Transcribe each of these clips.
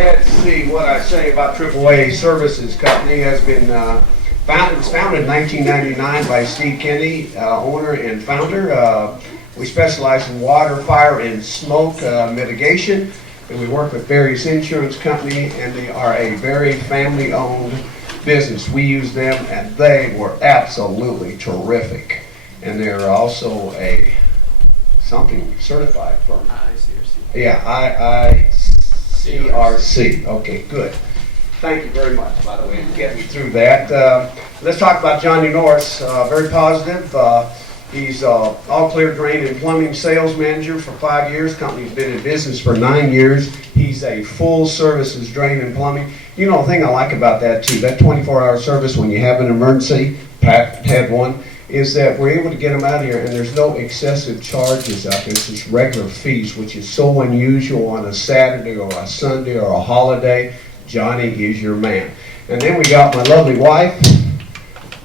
Let's see what I say about AAA Services Company. Has been founded. It was founded in 1999 by Steve Kennedy, owner and founder. We specialize in water, fire, and smoke mitigation, and we work with various insurance companies, and they are a very family-owned business. We use them, and they were absolutely terrific. And they're also a something certified firm. ICRC. Yeah, ICRC. Okay, good. Thank you very much, by the way, for getting me through that. Let's talk about Johnny Norris. Very positive. He's all clear drain and plumbing sales manager for 5 years. Company's been in business for 9 years. He's a full services drain and plumbing. You know, the thing I like about that too, that 24-hour service when you have an emergency, Pat had one, is that we're able to get them out here and there's no excessive charges out there. It's just regular fees, which is so unusual on a Saturday or a Sunday or a holiday. Johnny is your man. And then we got my lovely wife,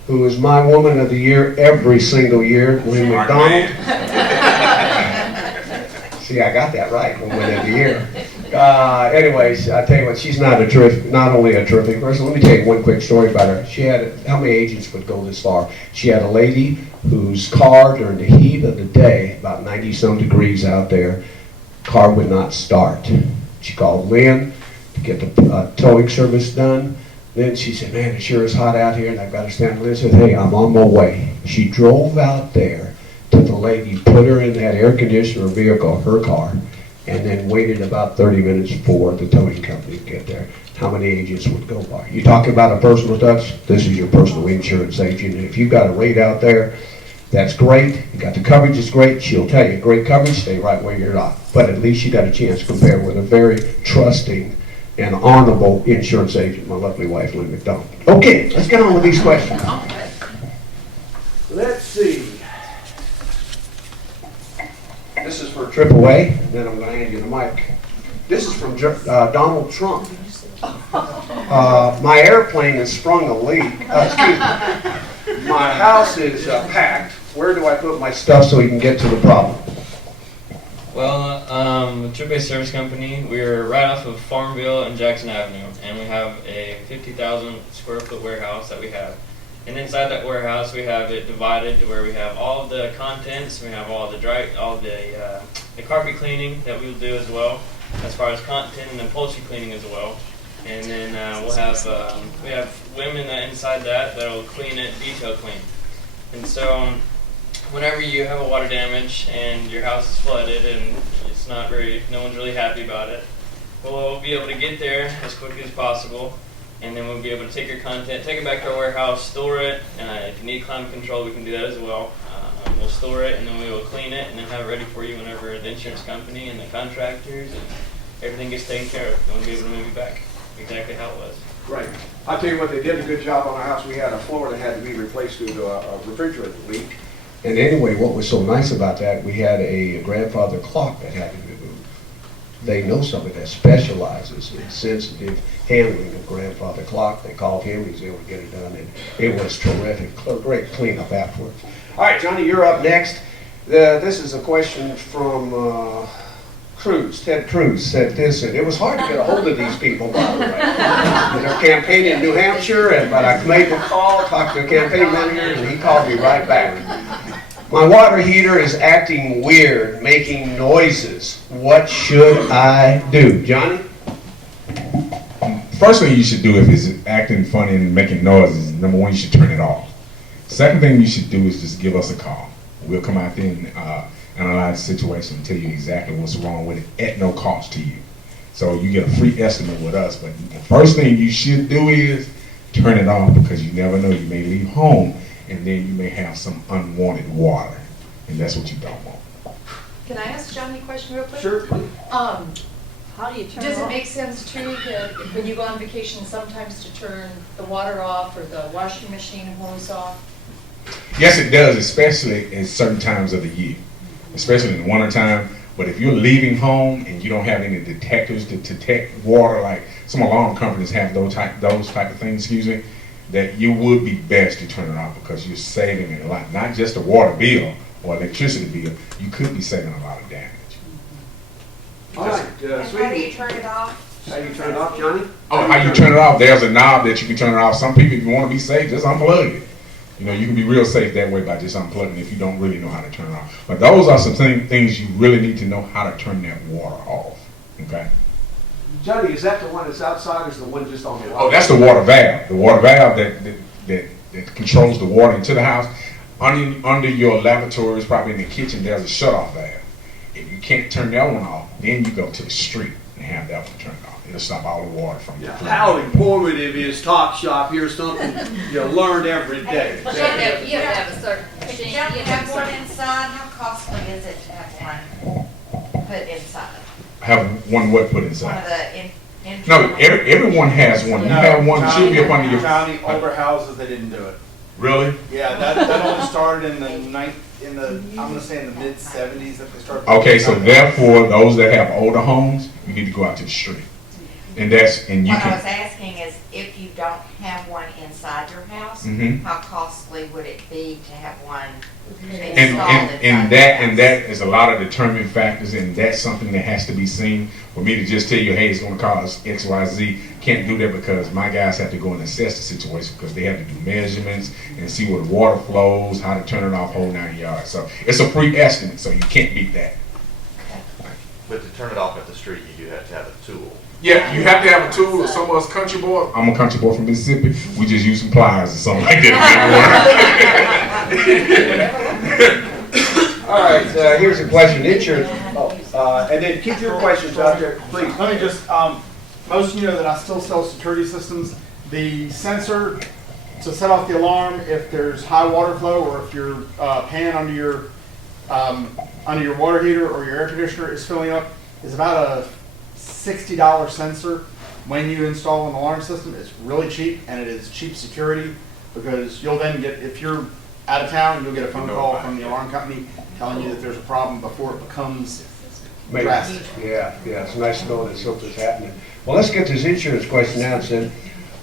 who is my woman of the year every single year, Lynn McDonald. See, I got that right, woman of the year. Anyways, I tell you what, she's not only a terrific person. Let me tell you one quick story about her. She had, how many agents would go this far? She had a lady whose car, during the heat of the day, about 90-some degrees out there, car would not start. She called Lynn to get the towing service done. Then she said, man, it sure is hot out here, and I've got to stand. Lynn said, hey, I'm on my way. She drove out there to the lady, put her in that air conditioner vehicle, her car, and then waited about 30 minutes for the towing company to get there. How many agents would go by? You talking about a personal touch? This is your personal insurance agent. And if you've got a rate out there, that's great. You got the coverage, it's great. She'll tell you, great coverage, stay right where you're at. But at least you got a chance to compare with a very trusting and honorable insurance agent, my lovely wife, Lynn McDonald. Okay, let's get on with these questions. Let's see. This is for AAA, and then I'm going to hand you the mic. This is from Donald Trump. My airplane has sprung a leak. Excuse me. My house is packed. Where do I put my stuff so we can get to the problem? Well, AAA Service Company, we're right off of Farmville and Jackson Avenue, and we have a 50,000 square foot warehouse that we have. And inside that warehouse, we have it divided to where we have all of the contents, we have all the carpet cleaning that we'll do as well, as far as content and upholstery cleaning as well. And then we have women inside that'll clean it, detail clean. And so, whenever you have a water damage and your house is flooded and it's no one's really happy about it, we'll be able to get there as quickly as possible, and then we'll be able to take your content, take it back to our warehouse, store it. If you need climate control, we can do that as well. We'll store it, and then we will clean it, and then have it ready for you whenever the insurance company and the contractors and everything gets taken care of. And we'll be able to move you back exactly how it was. Right. I'll tell you what, they did a good job on our house. We had a floor that had to be replaced due to a refrigerator leak. And anyway, what was so nice about that, we had a grandfather clock that had to be moved. They know somebody that specializes in sensitive handling of grandfather clock. They called him, he was able to get it done, and it was terrific. Great cleanup afterwards. All right, Johnny, you're up next. This is a question from Cruz. Ted Cruz said this, and it was hard to get a hold of these people, by the way. They're campaigning in New Hampshire, but I made the call, talked to the campaign manager, and he called me right back. My water heater is acting weird, making noises. What should I do? Johnny? First thing you should do if it's acting funny and making noises, number one, you should turn it off. Second thing you should do is just give us a call. We'll come out there and analyze the situation and tell you exactly what's wrong with it at no cost to you. So you get a free estimate with us, but the first thing you should do is turn it off, because you never know, you may leave home and then you may have some unwanted water, and that's what you don't want. Can I ask Johnny a question real quick? Sure. How do you turn Does it make sense too that when you go on vacation sometimes to turn the water off or the washing machine hose off? Yes, it does, especially in certain times of the year, especially in the wintertime. But if you're leaving home and you don't have any detectors to detect water, like some alarm companies have those type of things, that you would be best to turn it off, because you're saving a lot, not just a water bill or electricity bill, you could be saving a lot of damage. All right, and how do you turn it off? How you turn it off, Johnny? Oh, how you turn it off? There's a knob that you can turn it off. Some people, if you want to be safe, just unplug it. You know, you can be real safe that way by just unplugging if you don't really know how to turn it off. But those are some things you really need to know how to turn that water off. Okay. Johnny, is that the one that's outside or is the one just on the wall? Oh, that's the water valve. The water valve that controls the water into the house. Under your lavatories, probably in the kitchen, there's a shutoff valve. If you can't turn that one off, then you go to the street and have that one turned off. It'll stop all the water from the flow. How informative is Talk Shop? Here's something you learn every day. You have to have a certain machine. You have one inside, how costly is it to have one put inside? Have one what put One inside? of the No, everyone has one. You have one, it should be up under your. County, older houses, they didn't do it. Really? Yeah, that only started in I'm gonna say in the mid-70s that they started. Okay, so therefore, those that have older homes, you need to go out to the street. And you What I was can, asking is, if you don't have one inside your house, Mhm. how costly would it be to have one and, installed and, inside and your that, house? and that is a lot of determining factors, and that's something that has to be seen. For me to just tell you, hey, it's gonna cost X, Y, Z, can't do that because my guys have to go and assess the situation because they have to do measurements and see where the water flows, how to turn it off, whole 9 yards. So it's a free estimate, so you can't beat that. But to turn it off at the street, you do have to have a tool. Yeah, you have to have a tool, or some of us country boy. I'm a country boy from Mississippi. We just use some pliers or something like that. All right, here's a question. Insurance. And then keep your questions out there, please. Let me just, most of you know that I still sell security systems. The sensor to set off the alarm if there's high water flow or if your pan under your water heater or your air conditioner is filling up is about a $60 sensor. When you install an alarm system, it's really cheap, and it is cheap security because you'll then get, if you're out of town, you'll get a phone call from the alarm company telling you that there's a problem before it becomes drastic. Yeah, it's nice to know that something's happening. Well, let's get this insurance question answered.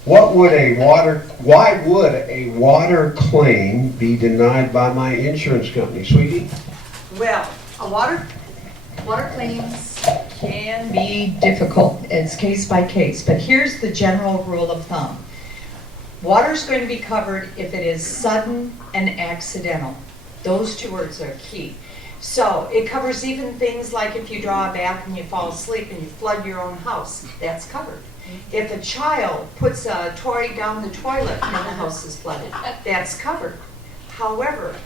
Why would a water claim be denied by my insurance company, sweetie? Well, water claims can be difficult. It's case by case, but here's the general rule of thumb. Water's going to be covered if it is sudden and accidental. Those two words are key. So it covers even things like if you draw a bath and you fall asleep and you flood your own house, that's covered. If a child puts a toy down the toilet and the house is flooded, that's covered. However,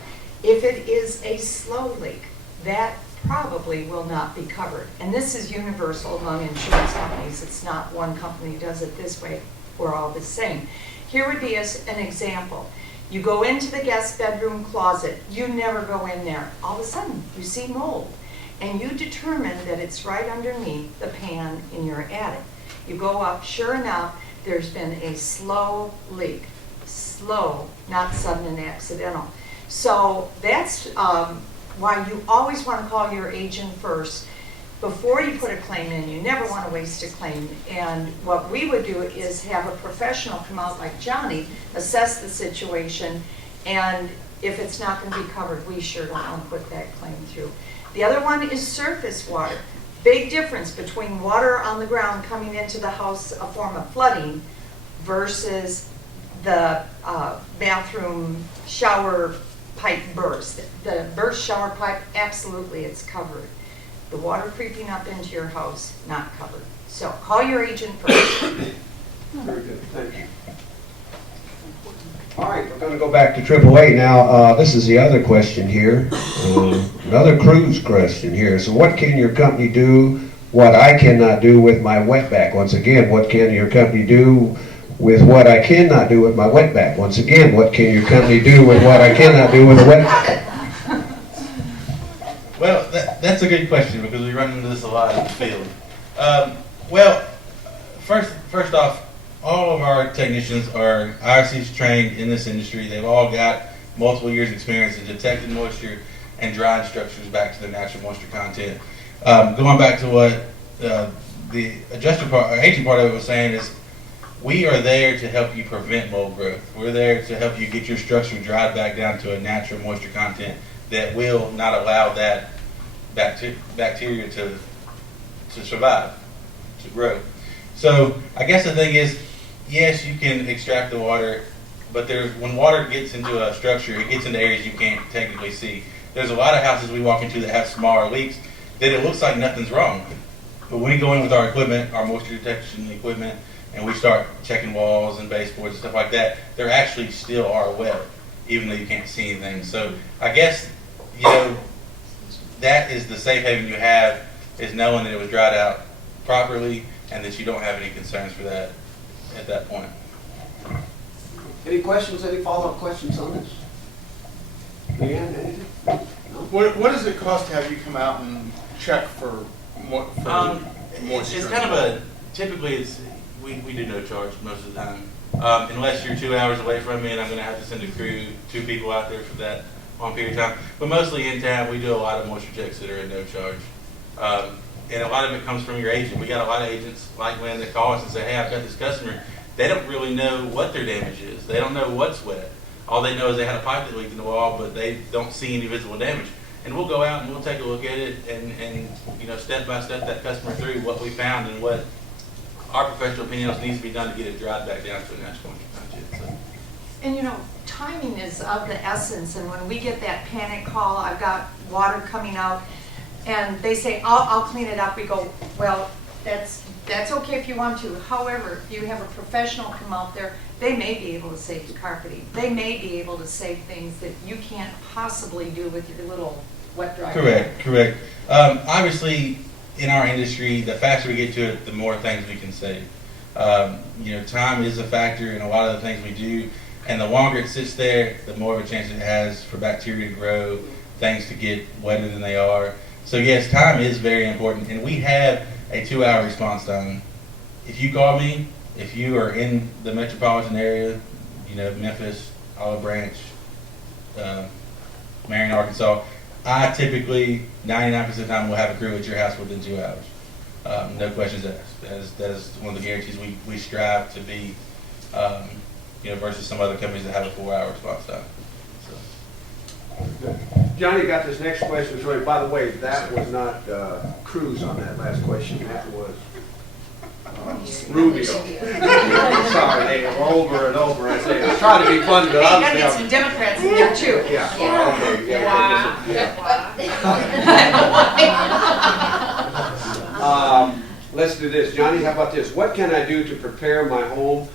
if it is a slow leak, that probably will not be covered. And this is universal among insurance companies. It's not one company does it this way. We're all the same. Here would be an example. You go into the guest bedroom closet. You never go in there. All of a sudden, you see mold. And you determine that it's right underneath the pan in your attic. You go up, sure enough, there's been a slow leak. Slow, not sudden and accidental. So that's why you always want to call your agent first. Before you put a claim in, you never want to waste a claim. And what we would do is have a professional come out like Johnny, assess the situation, and if it's not going to be covered, we sure don't want to put that claim through. The other one is surface water. Big difference between water on the ground coming into the house, a form of flooding, versus the bathroom shower pipe burst. The burst shower pipe, absolutely, it's covered. The water creeping up into your house, not covered. So call your agent first. Very good, thank you. All right, we're going to go back to AAA now. This is the other question here. Another cruise question here. So what can your company do what I cannot do with my wetback? Once again, what can your company do with what I cannot do with my wetback? Once again, what can your company do with what I cannot do with a wetback? Well, that's a good question because we run into this a lot in the field. Well, first off, all of our technicians are IRCs trained in this industry. They've all got multiple years experience in detecting moisture and drying structures back to their natural moisture content. Going back to what the adjuster part, or agent part of it was saying is, we are there to help you prevent mold growth. We're there to help you get your structure dried back down to a natural moisture content that will not allow that bacteria to survive, to grow. So I guess the thing is, yes, you can extract the water, but when water gets into a structure, it gets into areas you can't technically see. There's a lot of houses we walk into that have smaller leaks that it looks like nothing's wrong. But when we go in with our equipment, our moisture detection equipment, and we start checking walls and baseboards and stuff like that, there actually still are wet, even though you can't see anything. So I guess, that is the safe haven you have, is knowing that it was dried out properly and that you don't have any concerns for that at that point. Any questions, any follow-up questions on this? Leanne, anything? No? What does it cost to have you come out and check for moisture? It's kind of typically we do no charge most of the time. Unless you're 2 hours away from me and I'm going to have to send a crew, 2 people out there for that long period of time. But mostly in town, we do a lot of moisture checks that are at no charge. And a lot of it comes from your agent. We got a lot of agents like Lynn that call us and say, hey, I've got this customer. They don't really know what their damage is. They don't know what's wet. All they know is they had a pipe that leaked in the wall, but they don't see any visible damage. And we'll go out and we'll take a look at it and step by step that customer through what we found and what our professional opinions needs to be done to get it dried back down to a natural condition. So. And timing is of the essence, and when we get that panic call, I've got water coming out, and they say, I'll clean it up, we go, well, that's okay if you want to. However, if you have a professional come out there, they may be able to save the carpeting. They may be able to save things that you can't possibly do with your little wet dry. Correct. Obviously, in our industry, the faster we get to it, the more things we can save. Time is a factor in a lot of the things we do, and the longer it sits there, the more of a chance it has for bacteria to grow, things to get wetter than they are. So yes, time is very important, and we have a 2-hour response time. If you call me, if you are in the metropolitan area, Memphis, Olive Branch, Marion, Arkansas, I typically 99% of the time will have a crew at your house within 2 hours. No questions asked. That is one of the guarantees we strive to be, versus some other companies that have a 4-hour response time. So. Johnny got this next question for you. By the way, that was not Cruz on that last question. That was Rubio. Sorry, they were over and over. I say, I was trying to be funny, but Hey, you gotta obviously get some Democrats in there too. Let's do this. Johnny, how about this? What can I do to prepare my home?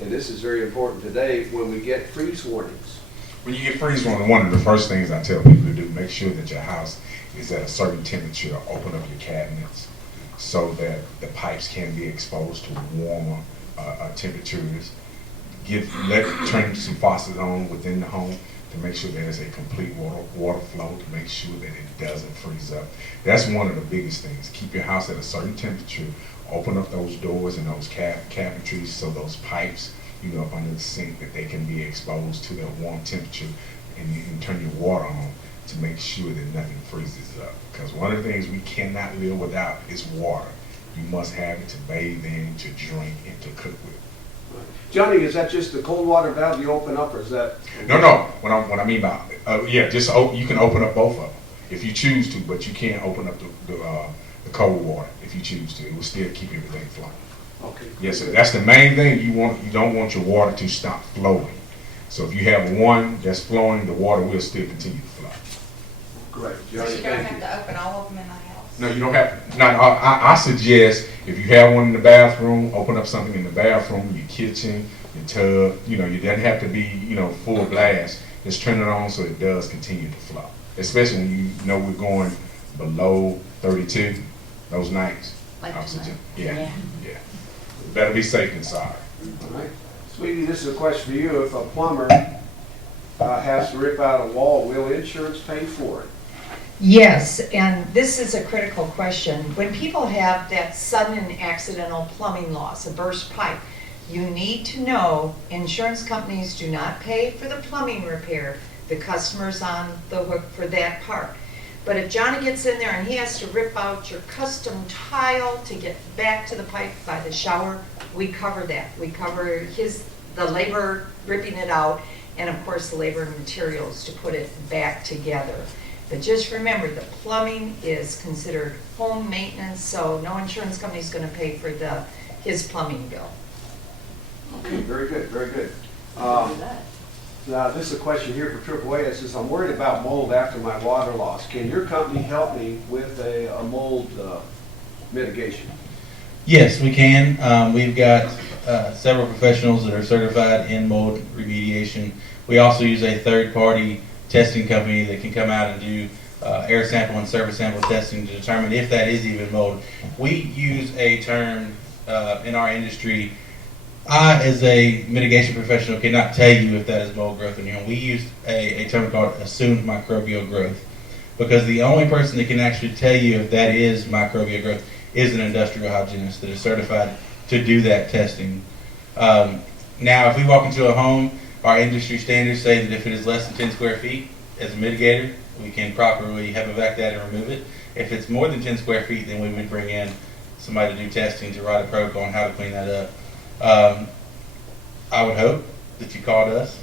And this is very important today when we get freeze warnings. When you get freeze warning, one of the first things I tell people to do, make sure that your house is at a certain temperature. Open up your cabinets so that the pipes can be exposed to warmer temperatures. Turn some faucets on within the home to make sure there's a complete water flow, to make sure that it doesn't freeze up. That's one of the biggest things. Keep your house at a certain temperature. Open up those doors and those cabinetries so those pipes, up under the sink, that they can be exposed to that warm temperature, and you can turn your water on to make sure that nothing freezes up. Because one of the things we cannot live without is water. You must have it to bathe in, to drink, and to cook with. Johnny, is that just the cold water valve you open up, or is that? No. What I mean by you can open up both of them if you choose to, but you can't open up the cold water if you choose to. It will still keep everything flowing. Okay. Yes, sir. That's the main thing. You don't want your water to stop flowing. So if you have one that's flowing, the water will still continue to flow. Great. So Johnny, you don't thank have you. to open all of them in the house? No, you don't have. No, I suggest if you have one in the bathroom, open up something in the bathroom, your kitchen, your tub. You doesn't have to be full blast. Just turn it on so it does continue to flow. Especially when we're going below 32 those nights. Like I would tonight. suggest, yeah. Better be safe than sorry. All right. Sweetie, this is a question for you. If a plumber has to rip out a wall, will insurance pay for it? Yes, and this is a critical question. When people have that sudden and accidental plumbing loss, a burst pipe, you need to know insurance companies do not pay for the plumbing repair. The customer's on the hook for that part. But if Johnny gets in there and he has to rip out your custom tile to get back to the pipe by the shower, we cover that. We cover the labor ripping it out, and of course the labor and materials to put it back together. But just remember, the plumbing is considered home maintenance, so no insurance company is going to pay for the his plumbing bill. Okay, very good, very good. Now, this is a question here for AAA. It says, I'm worried about mold after my water loss. Can your company help me with a mold mitigation? Yes, we can. We've got several professionals that are certified in mold remediation. We also use a third-party testing company that can come out and do air sample and surface sample testing to determine if that is even mold. We use a term in our industry. I, as a mitigation professional, cannot tell you if that is mold growth in your home. We use a term called assumed microbial growth, because the only person that can actually tell you if that is microbial growth is an industrial hygienist that is certified to do that testing. Now, if we walk into a home, our industry standards say that if it is less than 10 square feet, as a mitigator, we can properly have evac that and remove it. If it's more than 10 square feet, then we would bring in somebody to do testing to write a protocol on how to clean that up. I would hope that you called us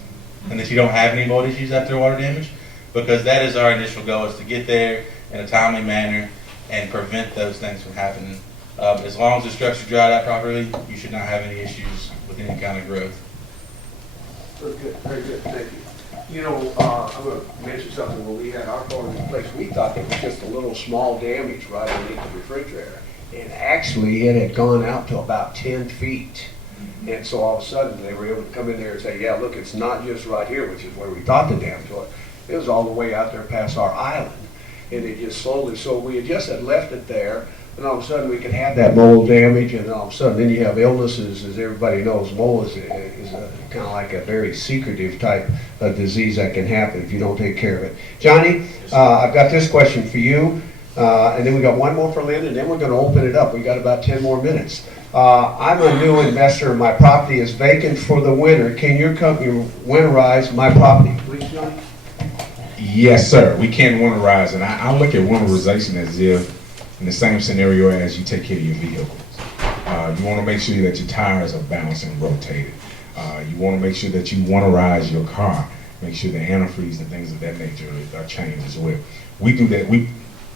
and that you don't have any mold issues after water damage, because that is our initial goal, is to get there in a timely manner and prevent those things from happening. As long as the structure dried out properly, you should not have any issues with any kind of growth. Very good, thank you. You know, I'm going to mention something. When we had our phone in place, we thought it was just a little small damage right underneath the refrigerator. And actually, it had gone out to about 10 feet. And so all of a sudden, they were able to come in there and say, yeah, look, it's not just right here, which is where we thought the damage was. It was all the way out there past our island. And it just slowly, so we just had left it there, and all of a sudden we could have that mold damage, and all of a sudden then you have illnesses. As everybody knows, mold is kind of like a very secretive type of disease that can happen if you don't take care of it. Johnny, I've got this question for you, and then we got one more for Lynn, and then we're going to open it up. We got about 10 more minutes. I'm a new investor. My property is vacant for the winter. Can your company winterize my property, please, Johnny? Yes, sir. We can winterize, and I look at winterization as if in the same scenario as you take care of your vehicles. You want to make sure that your tires are balanced and rotated. You want to make sure that you winterize your car. Make sure the antifreeze and things of that nature are changed as well. We do that.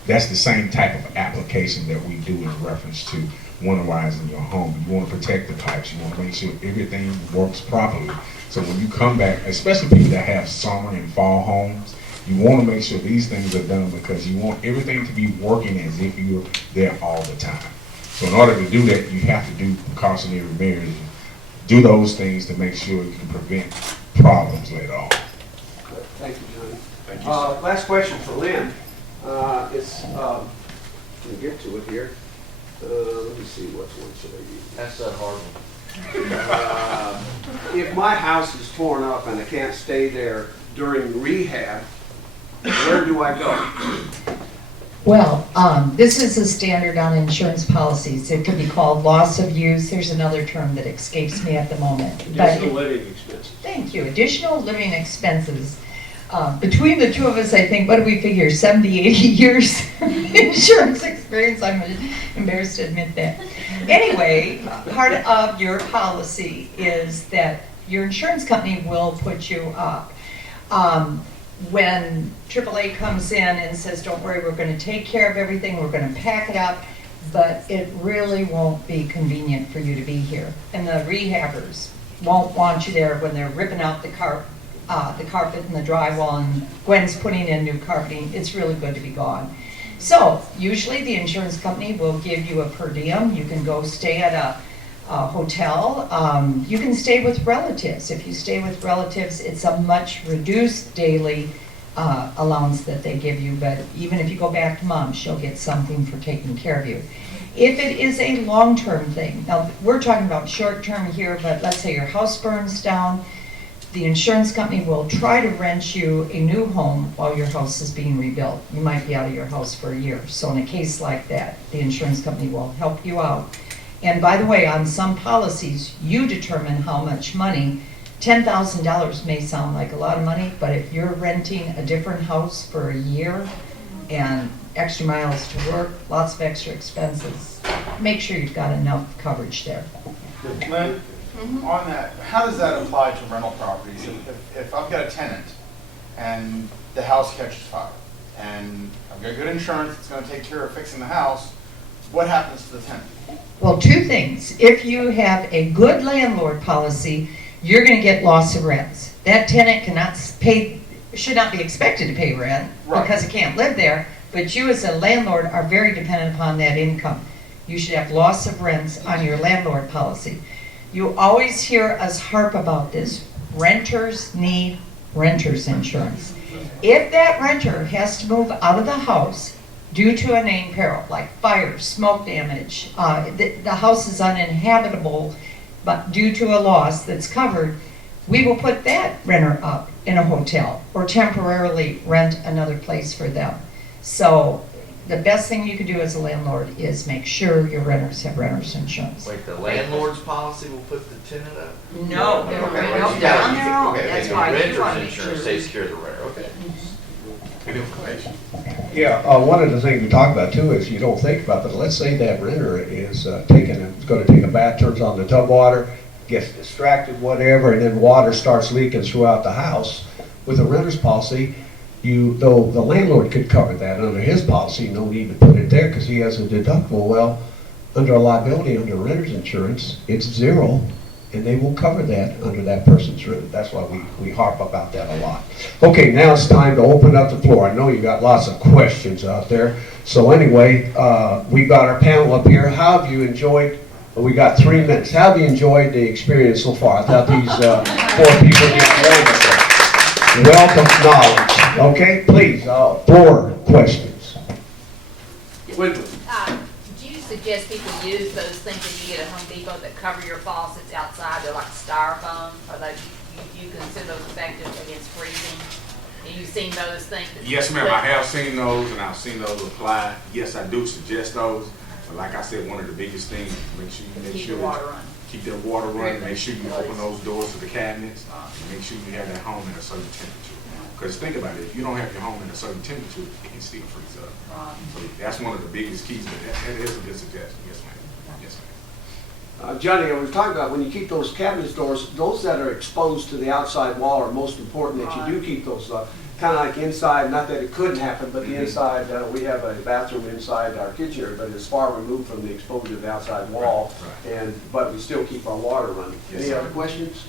That's the same type of application that we do in reference to winterizing your home. You want to protect the pipes. You want to make sure everything works properly. So when you come back, especially people that have summer and fall homes, you want to make sure these things are done, because you want everything to be working as if you're there all the time. So in order to do that, you have to do precautionary measures. Do those things to make sure you can prevent problems later on. Thank you, Johnny. Thank you, sir. Last question for Lynn. It's, let me get to it here. Let me see, which one should I use? That's that hard one. If my house is torn up and I can't stay there during rehab, where do I go? Well, this is a standard on insurance policies. It could be called loss of use. There's another term that escapes me at the moment. Additional living expenses. Thank you. Additional living expenses. Between the two of us, I think, what do we figure, 70, 80 years insurance experience? I'm embarrassed to admit that. Anyway, part of your policy is that your insurance company will put you up. When AAA comes in and says, don't worry, we're going to take care of everything, we're going to pack it up, but it really won't be convenient for you to be here. And the rehabbers won't want you there when they're ripping out the carpet and the drywall, and Gwen's putting in new carpeting. It's really good to be gone. So usually the insurance company will give you a per diem. You can go stay at a hotel. You can stay with relatives. If you stay with relatives, it's a much reduced daily allowance that they give you, but even if you go back to mom, she'll get something for taking care of you. If it is a long-term thing, now we're talking about short-term here, but let's say your house burns down, the insurance company will try to rent you a new home while your house is being rebuilt. You might be out of your house for a year. So in a case like that, the insurance company will help you out. And by the way, on some policies, you determine how much money. $10,000 may sound like a lot of money, but if you're renting a different house for a year and extra miles to work, lots of extra expenses, make sure you've got enough coverage there. Lynn, on that, how does that apply to rental properties? If I've got a tenant and the house catches fire and I've got good insurance, it's going to take care of fixing the house, what happens to the tenant? Well, two things. If you have a good landlord policy, you're going to get loss of rents. That tenant should not be expected to pay rent Right. because it can't live there, but you as a landlord are very dependent upon that income. You should have loss of rents on your landlord policy. You always hear us harp about this. Renters need renter's insurance. If that renter has to move out of the house due to a named peril, like fire, smoke damage, the house is uninhabitable, but due to a loss that's covered, we will put that renter up in a hotel or temporarily rent another place for them. So the best thing you can do as a landlord is make sure your renters have renter's insurance. Wait, the landlord's policy will put the tenant up? No, Okay, they're well, they're on their own. okay, That's the why you renter's want to make sure. insurance takes care of the renter, okay. Good information. Yeah, one of the things we talk about too is you don't think about, but let's say that renter is going to take a bath, turns on the tub water, gets distracted, whatever, and then water starts leaking throughout the house. With a renter's policy, though the landlord could cover that under his policy, no need to put it there because he has a deductible. Well, under a liability, under renter's insurance, it's zero, and they will cover that under that person's rent. That's why we harp about that a lot. Okay, now it's time to open up the floor. I know you got lots of questions out there. So anyway, we've got our panel up here. How have you enjoyed? We got 3 minutes. How have you enjoyed the experience so far? I thought these 4 people did wonderful. Wealth of knowledge. Okay, please, 4 questions. Do you suggest people use those things that you get at Home Depot that cover your faucets outside? They're like styrofoam. Are they, you consider those effective against freezing? Have you seen those things? Yes, ma'am, I have seen those, and I've seen those applied. Yes, I do suggest those. But like I said, one of the biggest things, make sure you Keep the water running. keep that water running. Make sure you open those doors to the cabinets. And make sure you have that home at a certain temperature. Because think about it, if you don't have your home in a certain temperature, it can still freeze up. So that's one of the biggest keys. But that is a good suggestion. Yes, ma'am. Yes, ma'am. Johnny, I was talking about when you keep those cabinet doors, those that are exposed to the outside wall are most important that you do keep those kind of like inside, not that it couldn't happen, but the inside, we have a bathroom inside our kitchen area, but it's far removed from the exposure to the outside wall, but we still keep our water running. Any other questions?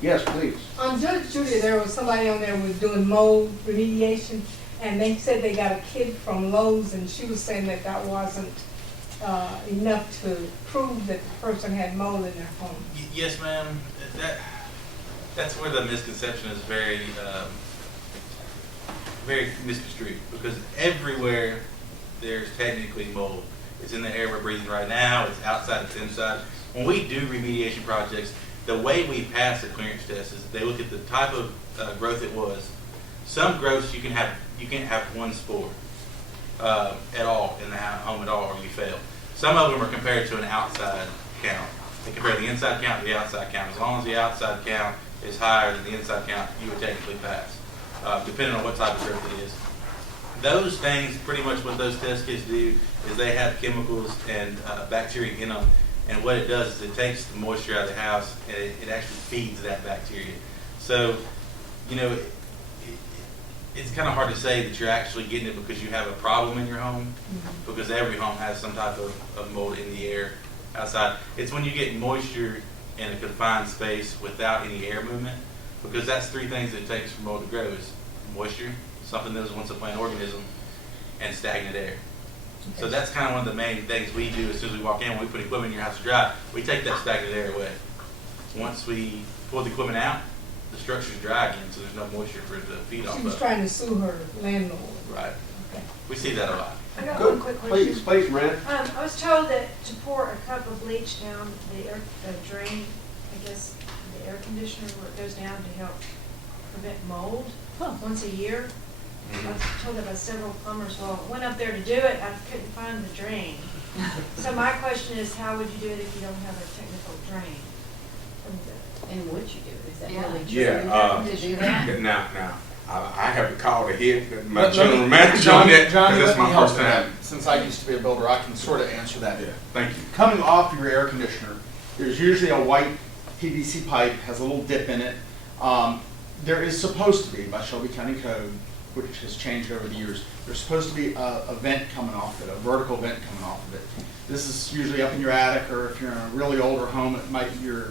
Yes, please. On Judge Judy, there was somebody on there who was doing mold remediation, and they said they got a kit from Lowe's, and she was saying that that wasn't enough to prove that the person had mold in their home. Yes, ma'am. That's where the misconception is very misconstrued, because everywhere there's technically mold. It's in the air we're breathing right now. It's outside. It's inside. When we do remediation projects, the way we pass the clearance test is they look at the type of growth it was. Some growths you can't have one spore at all in the home at all, or you fail. Some of them are compared to an outside count. They compare the inside count to the outside count. As long as the outside count is higher than the inside count, you would technically pass, depending on what type of growth it is. Those things, pretty much what those test kits do is they have chemicals and bacteria in them. And what it does is it takes the moisture out of the house and it actually feeds that bacteria. So, it's kind of hard to say that you're actually getting it because you have a problem in your home, because every home has some type of mold in the air outside. It's when you get moisture in a confined space without any air movement, because that's 3 things it takes for mold to grow: is moisture, something that was once a plant organism, and stagnant air. So that's kind of one of the main things we do as soon as we walk in. When we put equipment in your house to dry, we take that stagnant air away. Once we pull the equipment out, the structure's dry again, so there's no moisture for it to feed off of. She was trying to sue her landlord. Right. We see that a lot. I got Good. one quick question. Please, Brent. I was told that to pour a cup of bleach down the drain, I guess, the air conditioner where it goes down to help prevent mold once a year. I was told that by several plumbers. Well, I went up there to do it, I couldn't find the drain. So my question is, how would you do it if you don't have a technical drain? And would you do it? Is that Yeah. really true? Yeah. To do that? Now, I have to call the head, my general manager on that, because that's my first time. Since I used to be a builder, I can sort of answer that. Yeah, thank you. Coming off your air conditioner, there's usually a white PVC pipe, has a little dip in it. There is supposed to be, by Shelby County Code, which has changed over the years. There's supposed to be a vent coming off it, a vertical vent coming off of it. This is usually up in your attic, or if you're in a really older home, it might your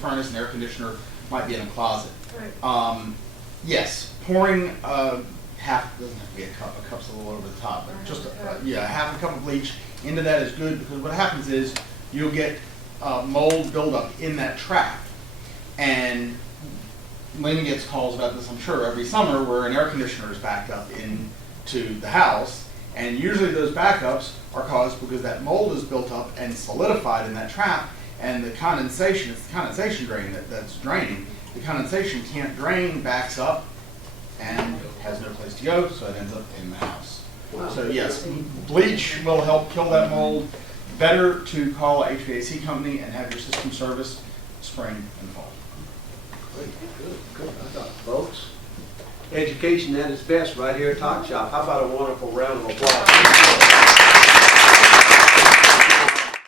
furnace and air conditioner might be in a closet. Right. Yes, pouring half, doesn't have to be a cup's a little over the top, but just half a cup of bleach into that is good, because what happens is you'll get mold buildup in that trap. And Lynn gets calls about this, I'm sure, every summer, where an air conditioner is backed up into the house, and usually those backups are caused because that mold is built up and solidified in that trap, and the condensation, it's the condensation drain that's draining. The condensation can't drain, backs up, and has no place to go, so it ends up in the house. So yes, bleach will help kill that mold. Better to call a HVAC company and have your system serviced spring and fall. Good. Folks, education at its best right here at Talk Shop. How about a wonderful round of applause?